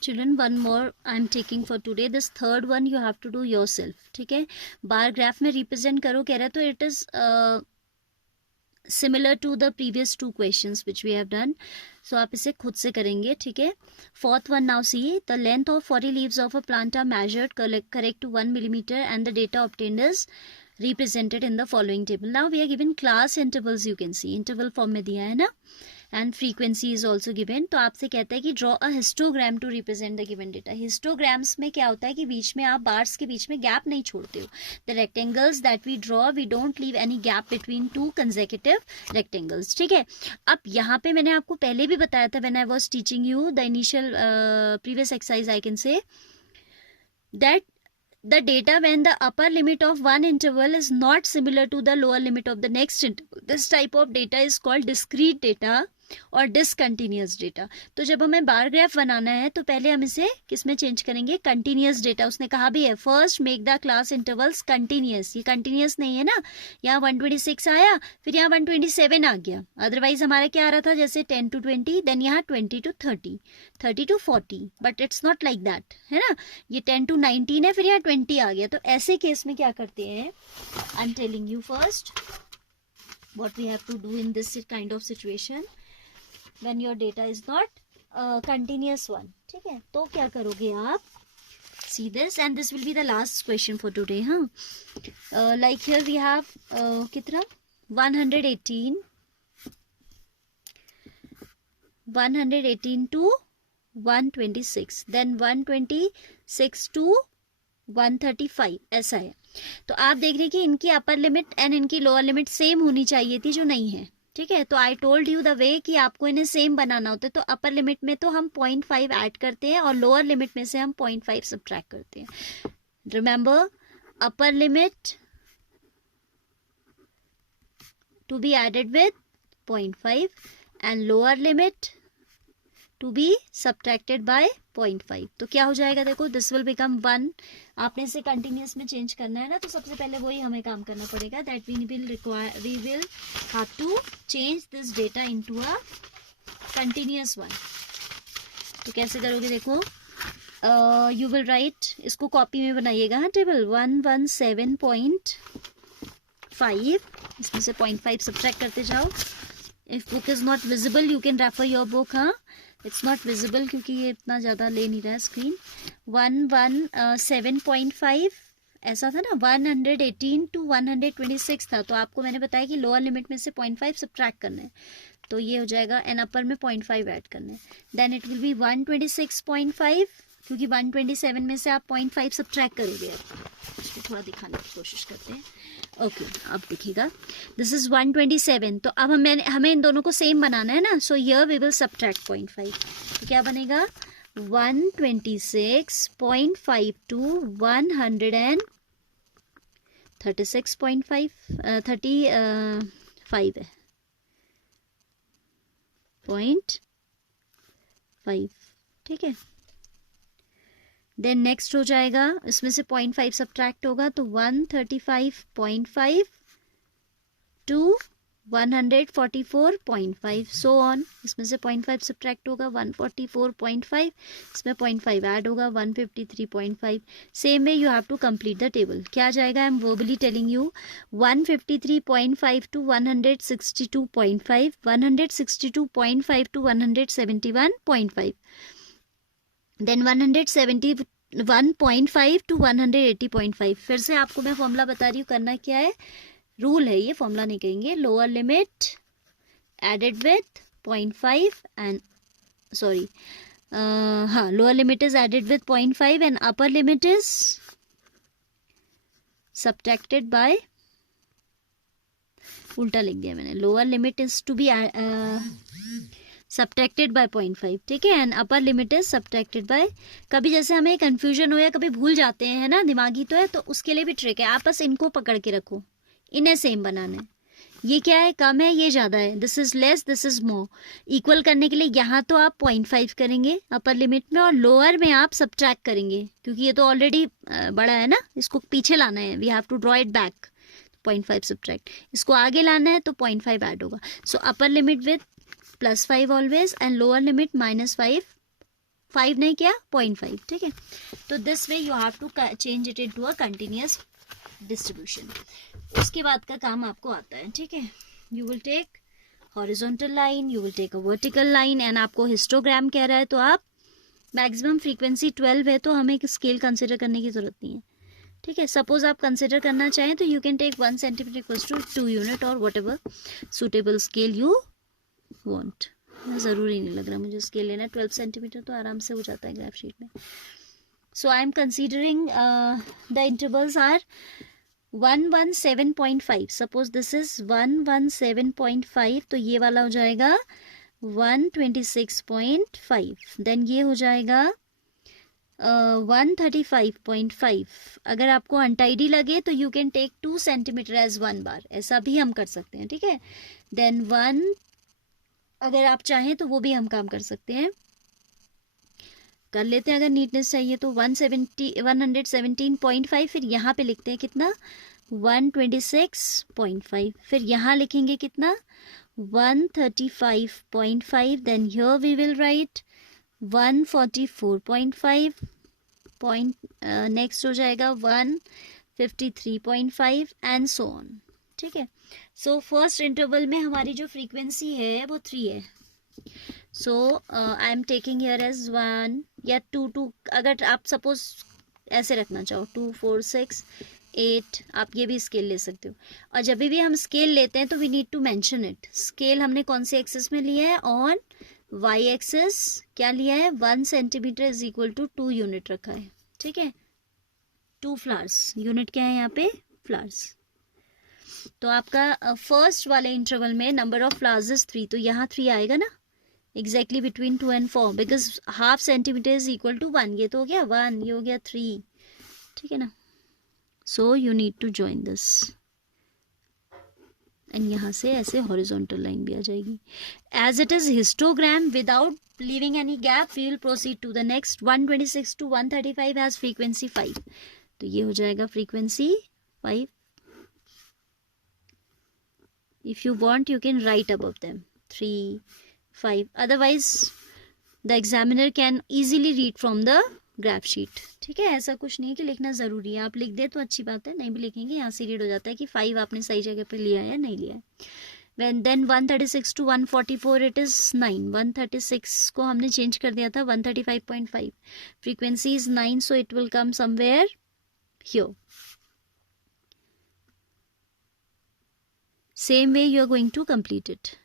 children, one more I'm taking for today. This third one you have to do yourself. ठीक है, bar graph में represent करो कह रहा है, तो it is similar to the previous two questions which we have done. So आप इसे खुद से करेंगे. ठीक है. Fourth one, now see, the length of 40 leaves of a plant are measured correct to 1 millimeter and the data obtained is represented in the following table. Now we are given class intervals, you can see interval form में दिया है ना, and frequency is also given. तो आपसे कहता है कि draw a histogram to represent the given data. Histograms में क्या होता है कि बीच में आप bars के बीच में gap नहीं छोड़ते हो. The rectangles that we draw, we don't leave any gap between two consecutive rectangles. ठीक है. अब यहाँ पे मैंने आपको पहले भी बताया था, when I was teaching you the initial previous exercise, I can say that the data when the upper limit of one interval is not similar to the lower limit of the next interval, this type of data is called discrete data और discontinuous data. तो जब हमें bar graph बनाना है तो पहले हम इसे किस में चेंज करेंगे, कंटिन्यूस डेटा. उसने कहा भी है first make the class intervals continuous. ये कंटिन्यूस नहीं है ना, यहाँ 126 आया, फिर यहाँ 127 आ गया. अदरवाइज हमारा क्या आ रहा था, जैसे 10 to 20, देन यहाँ 20 to 30, 30 to 40, but it's not like that, है ना. ये 10 to 19 है, फिर यहाँ 20 आ गया. तो ऐसे केस में क्या करते हैं, I am telling you first what we have to do in this kind of situation when your data is not continuous one. ठीक है, तो क्या करोगे आप, see this and this will be the last question for today. हाँ, like here we have कितना 118 to 126, then 126 to 135, ऐसा है. तो आप देख रहे हैं कि इनकी अपर लिमिट एंड इनकी लोअर लिमिट सेम होनी चाहिए थी, जो नहीं है. ठीक है, तो I told you the way कि आपको इन्हें सेम बनाना होता है. तो अपर लिमिट में तो हम 0.5 ऐड करते हैं और लोअर लिमिट में से हम 0.5 सब्ट्रैक्ट करते हैं. Remember, upper limit to be added with 0.5 and lower limit to be subtracted by 0.5. तो क्या हो जाएगा, देखो दिस विल बिकम 1. आपने इसे कंटिन्यूस में चेंज करना है ना, तो सबसे पहले वही हमें काम करना पड़ेगा, that we will have to change this data into a continuous one. तो कैसे करोगे, देखो यू विल राइट, इसको कॉपी में बनाइएगा. हाँ, टेबल 117.5, इसमें से 0.5 सब्ट्रैक्ट करते जाओ. If book is not visible you can refer your book. हाँ, इट्स नॉट विजिबल क्योंकि ये इतना ज़्यादा ले नहीं रहा है स्क्रीन. 117.5 ऐसा था ना, 118 to 126 था. तो आपको मैंने बताया कि लोअर लिमिट में से 0.5 सब्ट्रैक्ट करना है, तो ये हो जाएगा, एंड अपर में 0.5 ऐड करना है. देन इट विल बी 126.5, क्योंकि 127 में से आप 0.5 सब्ट्रैक्ट करोगे. इसको थोड़ा दिखाने की कोशिश करते हैं. ओके, अब दिखेगा, दिस इज 127. तो अब हमें इन दोनों को सेम बनाना है ना, so here we will subtract 0.5. तो क्या बनेगा, 126.5 to 136.5, 35 है 0.5. ठीक है, देन नेक्स्ट हो जाएगा, इसमें से 0.5 सब्ट्रैक्ट होगा, तो 135.5 to 144.5, सो ऑन. इसमें से 0.5 सब्ट्रैक्ट होगा, 144.5, इसमें 0.5 ऐड होगा, 153.5. Same way you have to complete the table. क्या आ जाएगा, I am verbally telling you, 153.5 to 162.5, 162.5 to 171.5, then 171.5 to 180.5. फिर से आपको मैं फॉर्मूला बता रही हूँ, करना क्या है, रूल है ये, फॉर्मूला नहीं कहेंगे. Lower limit added with 0.5 and sorry, हाँ, lower limit is added with 0.5 and upper limit is subtracted by, उल्टा लिख दिया मैंने, lower limit is to be subtracted by 0.5. ठीक है, and upper limit is subtracted by. कभी जैसे हमें कंफ्यूजन हो या कभी भूल जाते हैं, है ना, दिमागी तो है, तो उसके लिए भी ट्रिक है, आप बस इनको पकड़ के रखो, इन्हें सेम बनाना है. ये क्या है, कम है, ये ज़्यादा है, this is less, this is more. Equal करने के लिए यहाँ तो आप 0.5 करेंगे अपर लिमिट में, और लोअर में आप सब्ट्रैक्ट करेंगे, क्योंकि ये तो ऑलरेडी बड़ा है ना, इसको पीछे लाना है, we have to draw it back. 0.5 subtract, इसको आगे लाना है तो 0.5 ऐड होगा. So upper limit with +5 always and lower limit -5 5 नहीं किया 0.5, ठीक है। तो this way you have to change it into a continuous distribution. उसके बाद का काम आपको आता है, ठीक है। You will take horizontal line, you will take a vertical line, and आपको हिस्टोग्राम कह रहा है तो आप मैक्सिमम फ्रीक्वेंसी 12 है तो हमें एक स्केल कंसिडर करने की जरूरत नहीं है, ठीक है। सपोज आप कंसिडर करना चाहें तो you can take 1 centimetre equals to 2 unit और whatever suitable scale you want. ज़रूरी नहीं लग रहा मुझे स्केल लेना, 12 सेंटीमीटर तो आराम से हो जाता है ग्राफ शीट में। So I am considering the intervals are 117.5। Suppose this is 117.5, तो ये वाला हो जाएगा 126.5, देन ये हो जाएगा 135.5। अगर आपको अनटाइडी लगे तो you can take 2 centimetre as 1 bar, ऐसा भी हम कर सकते हैं, ठीक है। देन 1, अगर आप चाहें तो वो भी हम काम कर सकते हैं, कर लेते हैं अगर नीटनेस चाहिए तो 117.5, फिर यहाँ पे लिखते हैं कितना 126.5, फिर यहाँ लिखेंगे कितना 135.5, then here we will write 144.5 point, next हो जाएगा 153.5 एंड सो ऑन, ठीक है। सो फर्स्ट इंटरवल में हमारी जो फ्रीक्वेंसी है वो 3 है। So I am taking here as 1 या 2, अगर आप सपोज ऐसे रखना चाहो 2, 4, 6, 8, आप ये भी स्केल ले सकते हो। और जब भी हम स्केल लेते हैं तो we need to mention it. Scale हमने कौन से एक्सेस में लिया है, ऑन वाई एक्सेस क्या लिया है, 1 centimetre is equal to 2 unit रखा है, ठीक है। 2 फ्लावर्स, यूनिट क्या है यहाँ पे, फ्लावर्स। तो आपका फर्स्ट वाले इंटरवल में नंबर ऑफ फ्लावर्स इज 3, तो यहाँ 3 आएगा ना, exactly between 2 and 4, because half centimetre is equal to 1। ये तो हो गया 1, ये हो गया 3, ठीक है ना। So you need to join this, and यहाँ से ऐसे हॉरिजॉन्टल लाइन भी आ जाएगी। As it is histogram without leaving any gap, we will proceed to the next. 126 to 135 has frequency 5, तो ये हो जाएगा frequency 5। If you want, you can write above them 3, 5. Otherwise, the examiner can easily read from the graph sheet. ठीक है, ऐसा कुछ नहीं है कि लिखना ज़रूरी है, आप लिख दे तो अच्छी बात है, नहीं भी लिखेंगे यहाँ से रीड हो जाता है कि 5 आपने सही जगह पे लिया है या नहीं लिया है। Then 136 to 144 it is 9. 136 को हमने चेंज कर दिया था 135.5. Frequency is 9, so it will come somewhere here. Same way you are going to complete it.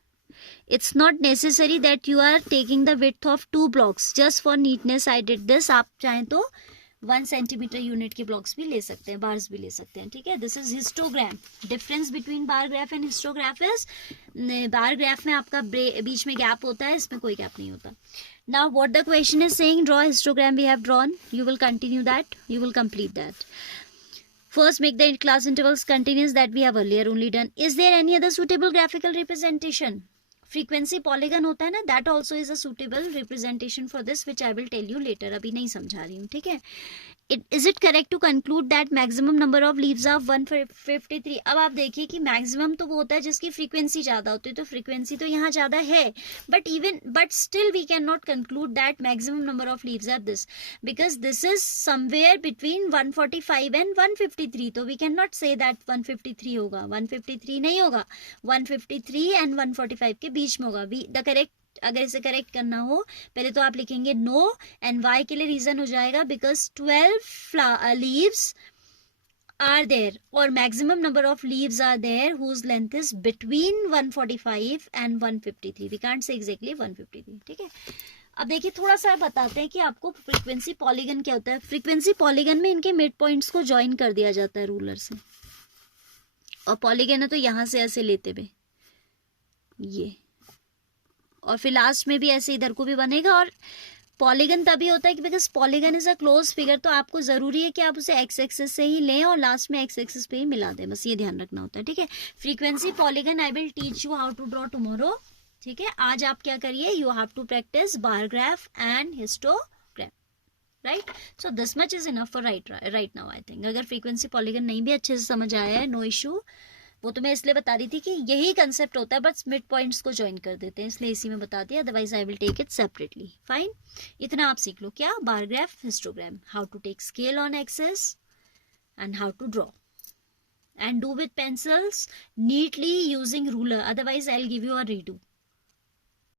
It's not necessary that you are taking the width of 2 blocks. Just for neatness I did this. आप चाहें तो 1 centimetre unit के blocks भी ले सकते हैं, bars भी ले सकते हैं, ठीक है। This is histogram. Difference between bar graph and histograph is, bar graph में आपका बीच में गैप होता है, इसमें कोई गैप नहीं होता। Now what the question is saying, draw histogram we have drawn. You will continue that, you will complete that. First, make the class intervals continuous that we have earlier only done. Is there any other suitable graphical representation? Frequency polygon होता है ना, that also is a suitable representation for this, which I will tell you later. अभी नहीं समझा रही हूँ, ठीक है। Is it correct to conclude that maximum number of leaves are 153? अब आप देखिए कि maximum तो वो होता है जिसकी frequency ज़्यादा होती है, तो frequency तो यहाँ ज़्यादा है, but still we cannot conclude that maximum number of leaves are this, because this is somewhere between 145 and 153, तो we cannot say that 153 होगा, 153 नहीं होगा, 153 and 145 के बीच में होगा। The correct, अगर इसे करेक्ट करना हो पहले तो आप लिखेंगे नो, एंड वाई के लिए रीजन हो जाएगा बिकॉज 12 लीव्स आर देयर और maximum number of leaves are there whose length is between 145 and 153। We can't say exactly 153, ठीक है। अब देखिए थोड़ा सा बताते हैं कि आपको फ्रीक्वेंसी पॉलीगन क्या होता है। फ्रीक्वेंसी पॉलीगन में इनके मिड पॉइंट्स को ज्वाइन कर दिया जाता है रूलर से, और पॉलीगन है तो यहाँ से ऐसे लेते हुए ये, और फिर लास्ट में भी ऐसे इधर को भी बनेगा। और पॉलीगन तभी होता है कि because polygon is a close figure, तो आपको जरूरी है कि आप उसे एक्स एक्सिस से ही लें और लास्ट में एक्स एक्सिस पे ही मिला दें, बस ये ध्यान रखना होता है, ठीक है। Frequency polygon I will teach you how to draw tomorrow, ठीक है। आज आप क्या करिए, you have to practise bar graph and histogram, right. So this much is enough for right now I think. अगर फ्रीक्वेंसी पॉलीगन नहीं भी अच्छे से समझ आया है, नो इशू, वो तो मैं इसलिए बता रही थी कि यही कंसेप्ट होता है, बस मिड पॉइंट्स को ज्वाइन कर देते हैं, इसलिए इसी में बता दिया, otherwise I will take it separately. Fine. इतना आप सीख लो. क्या? Bar graph, histogram, how to take scale on axes and how to draw and do with pencils neatly using ruler, otherwise I'll give you a redo.